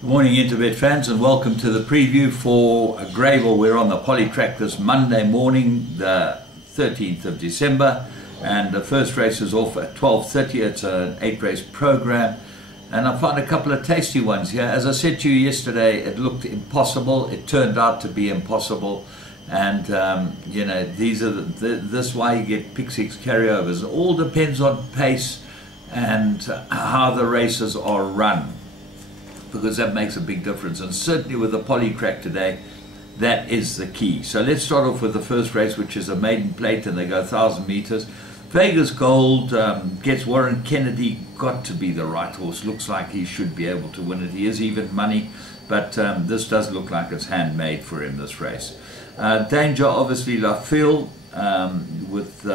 Good morning, Interbet fans, and welcome to the preview for Greyville. We're on the Poly track this Monday morning, the 13th of December, and the first race is off at 12:30. It's an 8-race program, and I found a couple of tasty ones here. As I said to you yesterday, it looked impossible. It turned out to be impossible, and you know, these are this is why you get pick six carryovers. It all depends on pace and how the races are run, because that makes a big difference, and certainly with the Poly track today, that is the key. So let's start off with the first race, which is a maiden plate, and they go 1,000 meters. Vegas Gold gets Warren Kennedy. Got to be the right horse. Looks like he should be able to win it. He is even money, but this does look like it's handmade for him, this race. Danger, obviously, La Fille with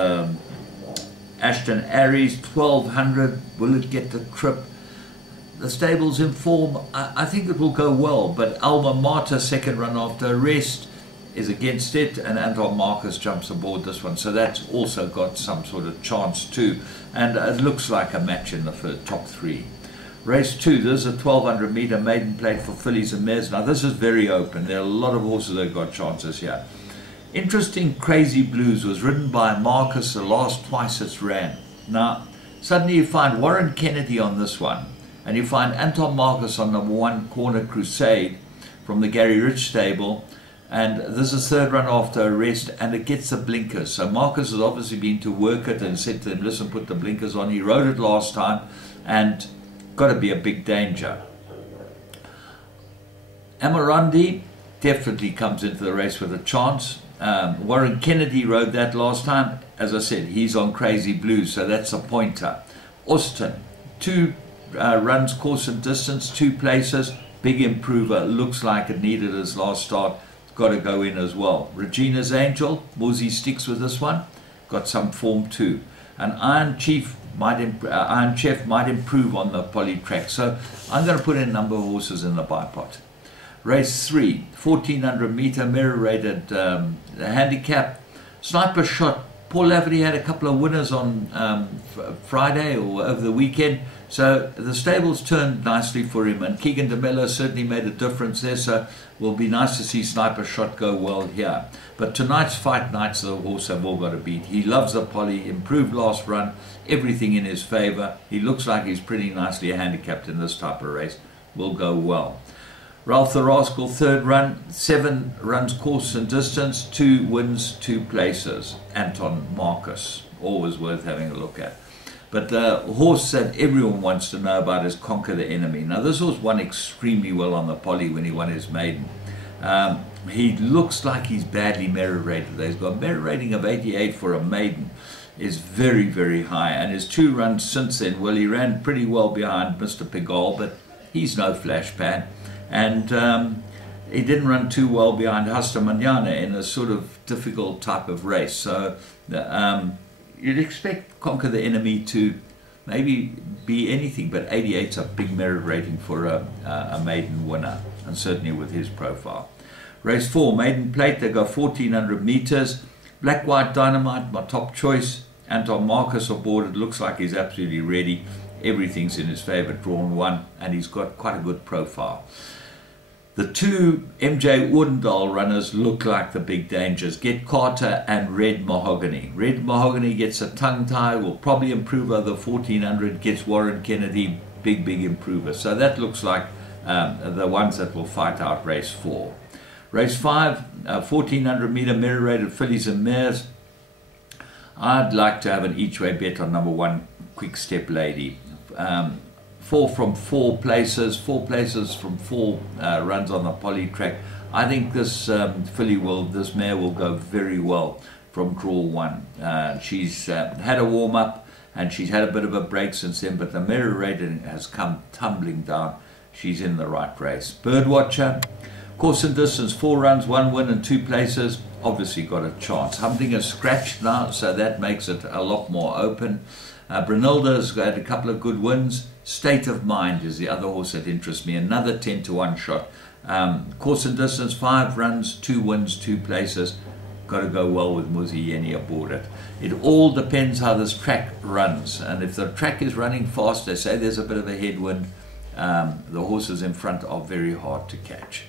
Ashton Aries, 1,200. Will it get the trip? The stable's in form. I think it will go well, but Alma Mater, second run after arrest, is against it, and Anton Marcus jumps aboard this one, so that's also got some sort of chance too, and it looks like a match in the top three. Race 2, this is a 1,200 meter maiden plate for fillies and mares. Now this is very open. There are a lot of horses that got chances here. Interesting, Crazy Blues was ridden by Marcus the last twice it's ran. Now suddenly you find Warren Kennedy on this one, and you find Anton Marcus on number 1, Corner Crusade, from the Gary Rich stable. And this is third run after arrest, and it gets the blinkers. So Marcus has obviously been to work it and said to them, listen, put the blinkers on. He rode it last time, and got to be a big danger. Amarandi definitely comes into the race with a chance. Warren Kennedy rode that last time. As I said, he's on Crazy Blues, so that's a pointer. Austin, 2 runs, course and distance, 2 places, big improver. Looks like it needed his last start. Got to go in as well. Regina's Angel, Muzi sticks with this one, got some form too. And Iron Chef might improve on the Poly track, so I'm going to put in a number of horses in the bipot. Race 3, 1,400 meter mirror rated handicap. Sniper Shot. Paul Laverty had a couple of winners on Friday or over the weekend, so the stables turned nicely for him, and Keegan DeMello certainly made a difference there, so it will be nice to see Sniper Shot go well here. But tonight's fight nights, the horse have all got to beat. He loves the Poly, improved last run, everything in his favor. He looks like he's pretty nicely handicapped in this type of race. Will go well. Ralph the Rascal, third run, 7 runs, course and distance, 2 wins, 2 places. Anton Marcus, always worth having a look at. But the horse that everyone wants to know about is Conquer the Enemy. Now this horse won extremely well on the Poly when he won his maiden. He looks like he's badly merit rated. He's got a merit rating of 88 for a maiden. Is very, very high, and his 2 runs since then, well, he ran pretty well behind Mr. Pigalle, but he's no flash pan. And he didn't run too well behind Hasta Manana in a sort of difficult type of race. So you'd expect Conquer the Enemy to maybe be anything, but 88's a big merit rating for a maiden winner, and certainly with his profile. Race 4, maiden plate, they go 1,400 meters. Black White Dynamite, my top choice. Anton Marcus aboard. It looks like he's absolutely ready. Everything's in his favor, drawn 1, and he's got quite a good profile. The 2 MJ Odendaal runners look like the big dangers. Get Carter and Red Mahogany. Red Mahogany gets a tongue tie, will probably improve over 1,400, gets Warren Kennedy, big improver. So that looks like the ones that will fight out race 4. Race 5, 1,400 meter mirror rated fillies and mares. I'd like to have an each way bet on number 1, Quick Step Lady. 4 from 4 places, 4 places from 4 runs on the Poly track. I think this this mare will go very well from draw 1. She's had a warm up, and she's had a bit of a break since then, but the mirror rating has come tumbling down. She's in the right race. Birdwatcher, course and distance, 4 runs, 1 win and 2 places. Obviously got a chance. Humdinger is scratched now, so that makes it a lot more open. Brunilda's had a couple of good wins. State of Mind is the other horse that interests me. Another 10-to-1 shot. Course and distance, 5 runs, 2 wins, 2 places. Got to go well with Muzi Yeni aboard it. It all depends how this track runs. And if the track is running fast, they say there's a bit of a headwind, The horses in front are very hard to catch.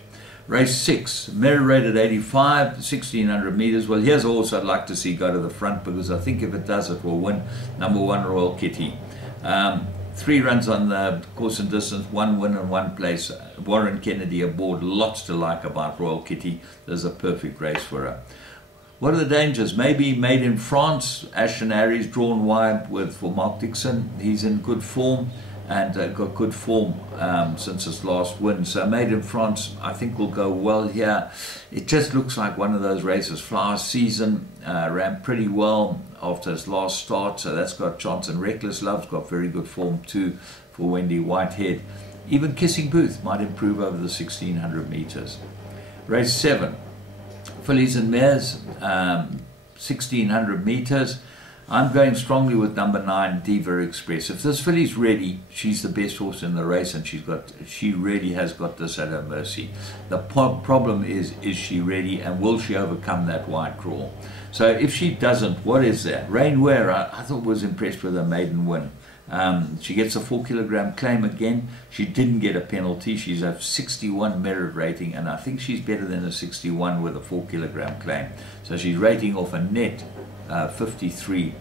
Race 6, merit rated 85, 1600 meters. Well, here's a horse I'd like to see go to the front, because I think if it does, it will win. Number 1, Royal Kitty. 3 runs on the course and distance, 1 win and 1 place. Warren Kennedy aboard. Lots to like about Royal Kitty. There's a perfect race for her. What are the dangers? Maybe Made in France. Ashton Harry's drawn wide for Mark Dixon. He's in good form, and got good form since his last win. So Made in France, I think, will go well here. It just looks like one of those races. Flower Season ran pretty well after his last start, so that's got a chance. And Reckless Love's got very good form too for Wendy Whitehead. Even Kissing Booth might improve over the 1600 meters. Race 7, Fillies and Mares, 1600 meters. I'm going strongly with number 9, Diva Express. If this filly's ready, she's the best horse in the race, and she really has got this at her mercy. The problem is she ready, and will she overcome that wide crawl? So if she doesn't, what is that? Rain Ware, I thought, was impressed with her maiden win. She gets a 4 kilogram claim again. She didn't get a penalty. She's a 61 merit rating, and I think she's better than a 61 with a 4 kilogram claim. So she's rating off a net 53,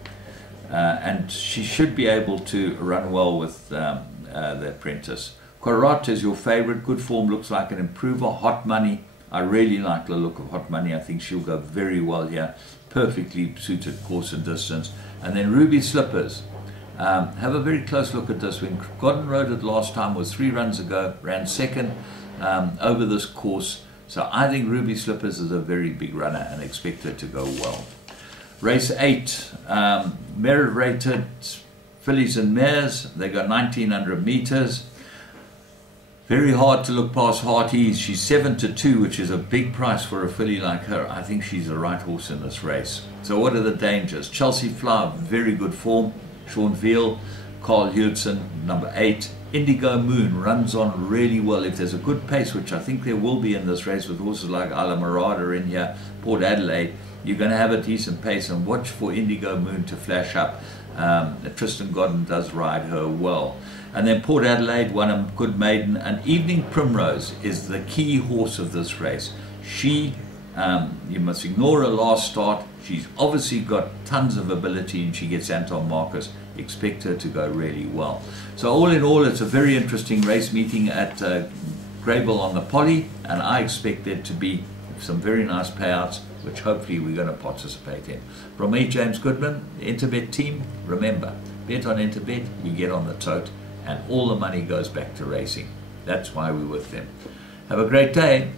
and she should be able to run well with the Apprentice. Quarat is your favorite. Good form, looks like an improver. Hot Money, I really like the look of Hot Money. I think she'll go very well here. Perfectly suited course and distance. And then Ruby Slippers. Have a very close look at this. When Godden rode it last time, was 3 runs ago, ran second over this course. So I think Ruby Slippers is a very big runner, and expect her to go well. Race 8, merit rated Fillies and Mares. They got 1900 meters. Very hard to look past Heart Ease. She's 7-2, which is a big price for a filly like her. I think she's the right horse in this race. So what are the dangers? Chelsea Flower, very good form. Sean Veal, Carl Hudson, number 8. Indigo Moon runs on really well. If there's a good pace, which I think there will be in this race with horses like Isla Marada in here, Port Adelaide, you're going to have a decent pace, and watch for Indigo Moon to flash up. Tristan Godden does ride her well. And then Port Adelaide won a good maiden, and Evening Primrose is the key horse of this race. She, you must ignore her last start. She's obviously got tons of ability, and she gets Anton Marcus. Expect her to go really well. So all in all, it's a very interesting race meeting at Greyville on the Poly, and I expect there to be some very nice payouts, which hopefully we're going to participate in. From me, James Goodman, the Interbet team, remember, bet on Interbet, you get on the tote, and all the money goes back to racing. That's why we're with them. Have a great day.